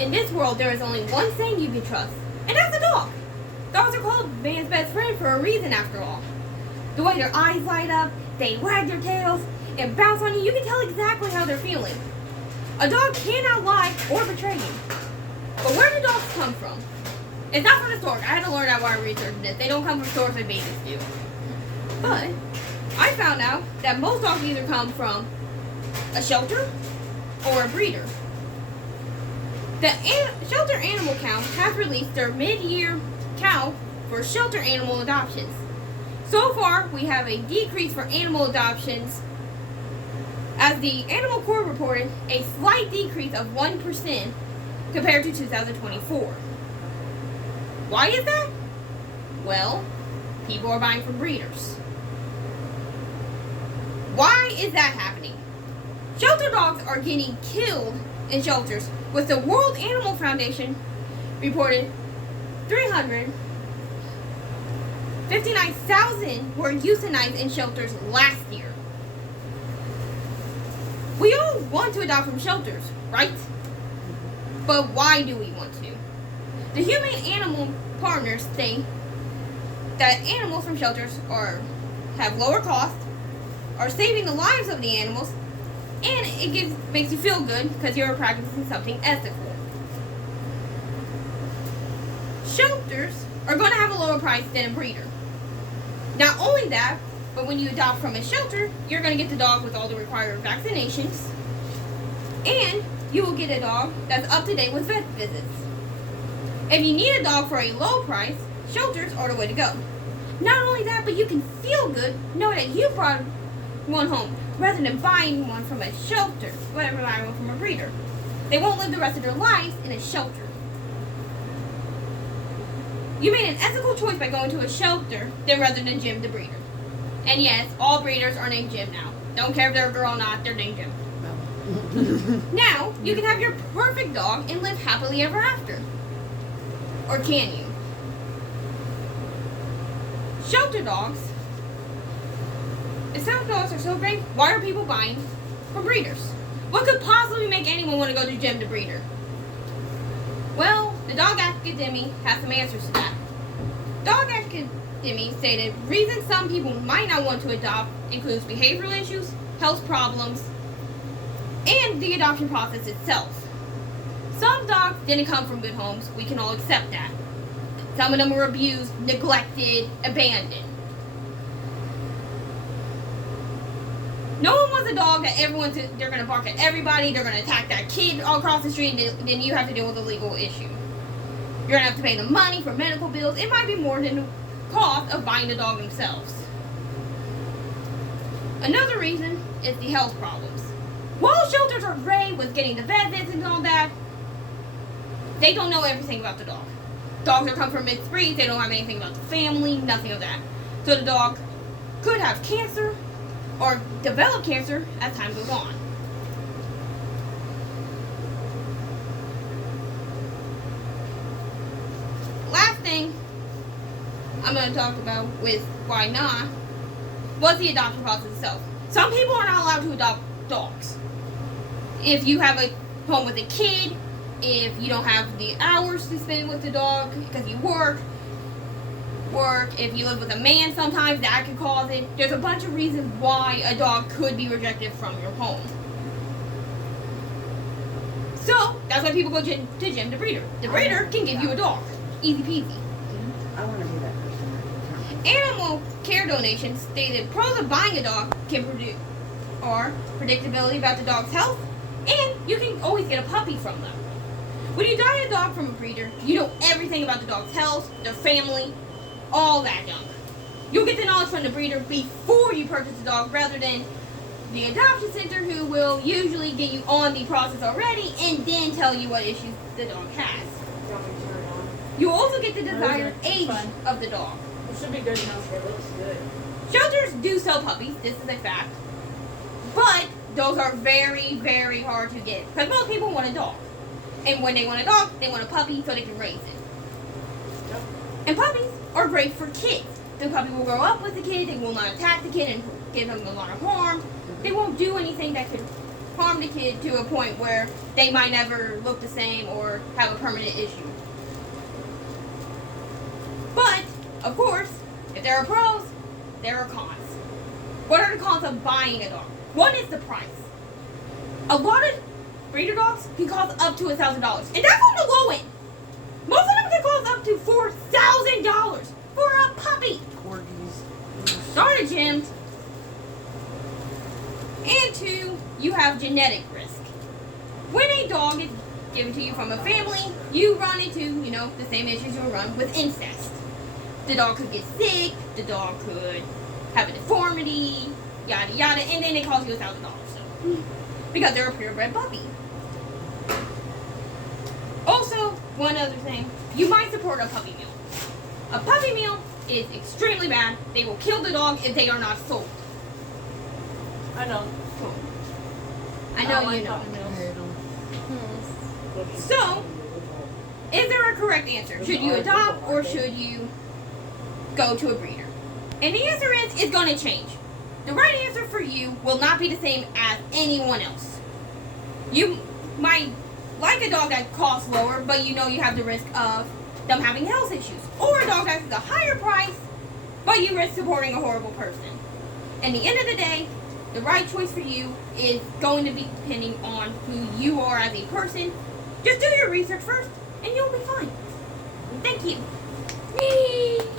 In this world, there is only one thing you can trust, and that's a dog. Dogs are called man's best friend for a reason, after all. The way their eyes light up, they wag their tails, and bounce on you, you can tell exactly how they're feeling. A dog cannot lie or betray you. But where do dogs come from? It's not from the store. I had to learn that while I researched this. They don't come from stores like babies do. But I found out that most dogs either come from a shelter or a breeder. The Shelter Animal Count has released their mid-year count for shelter animal adoptions. So far, we have a decrease for animal adoptions, as the Animal Corps reported a slight decrease of 1% compared to 2024. Why is that? Well, people are buying from breeders. Why is that happening? Shelter dogs are getting killed in shelters, with the World Animal Foundation reported 359,000 were euthanized in shelters last year. We all want to adopt from shelters, right? But why do we want to? The Humane Animal Partners say that animals from shelters have lower cost, are saving the lives of the animals, and it makes you feel good because you're practicing something ethical. Shelters are going to have a lower price than a breeder. Not only that, but when you adopt from a shelter, you're going to get the dog with all the required vaccinations, and you will get a dog that's up to date with vet visits. If you need a dog for a low price, shelters are the way to go. Not only that, but you can feel good knowing that you brought one home, rather than buying one from a shelter, whatever, buying one from a breeder. They won't live the rest of their lives in a shelter. You made an ethical choice by going to a shelter rather than Jim the breeder. And yes, all breeders are named Jim now. Don't care if they're a girl or not, they're named Jim. Now, you can have your perfect dog and live happily ever after. Or can you? Shelter dogs. If shelter dogs are so great, why are people buying from breeders? What could possibly make anyone want to go to Jim the breeder? Well, the Dog Academy has some answers to that. Dog Academy stated reasons some people might not want to adopt includes behavioral issues, health problems, and the adoption process itself. Some dogs didn't come from good homes. We can all accept that. Some of them were abused, neglected, abandoned. No one wants a dog that they're going to bark at everybody, they're going to attack that kid all across the street, and then you have to deal with a legal issue. You're going to have to pay the money for medical bills. It might be more than the cost of buying the dog themselves. Another reason is the health problems. While shelters are great with getting the vet visits and all that, they don't know everything about the dog. Dogs that come from mixed breeds, they don't have anything about the family, nothing of that. So the dog could have cancer or develop cancer as time goes on. Last thing I'm going to talk about with why not was the adoption process itself. Some people are not allowed to adopt dogs. If you have a home with a kid, if you don't have the hours to spend with the dog because you work, if you live with a man sometimes, that could cause it. There's a bunch of reasons why a dog could be rejected from your home. So, that's why people go to Jim the breeder. The breeder can give you a dog. Easy peasy. I want to be that person. Animal care donations stated pros of buying a dog can produce are predictability about the dog's health, and you can always get a puppy from them. When you buy a dog from a breeder, you know everything about the dog's health, their family, all that junk. You'll get the knowledge from the breeder before you purchase the dog, rather than the adoption center, who will usually get you on the process already and then tell you what issues the dog has. You also get the desired age of the dog. It should be good enough for it looks good. Shelters do sell puppies, this is a fact. But those are very, very hard to get. Because most people want a dog. And when they want a dog, they want a puppy so they can raise it. Yep. And puppies are great for kids. The puppy will grow up with the kid, they will not attack the kid and give him a lot of harm. They won't do anything that could harm the kid to a point where they might never look the same or have a permanent issue. But, of course, if there are pros, there are cons. What are the cons of buying a dog? One is the price. A lot of breeder dogs can cost up to $1,000, and that's on the low end. Most of them can cost up to $4,000 for a puppy. Corgis. Darn it, Jim. And two, you have genetic risk. When a dog is given to you from a family, you run into, the same issues you'll run with incest. The dog could get sick, the dog could have a deformity, yada yada, and then it costs you $1,000. So, because they're a purebred puppy. Also, one other thing, you might support a puppy mill. A puppy mill is extremely bad. They will kill the dog if they are not sold. I know. I know like you know. puppy mills. So, is there a correct answer? Should you adopt or should you go to a breeder? And the answer is, it's going to change. The right answer for you will not be the same as anyone else. You might like a dog that costs lower, but you have the risk of them having health issues. Or a dog that's a higher price, but you risk supporting a horrible person. At the end of the day, the right choice for you is going to be depending on who you are as a person. Just do your research first, and you'll be fine. Thank you. Whee!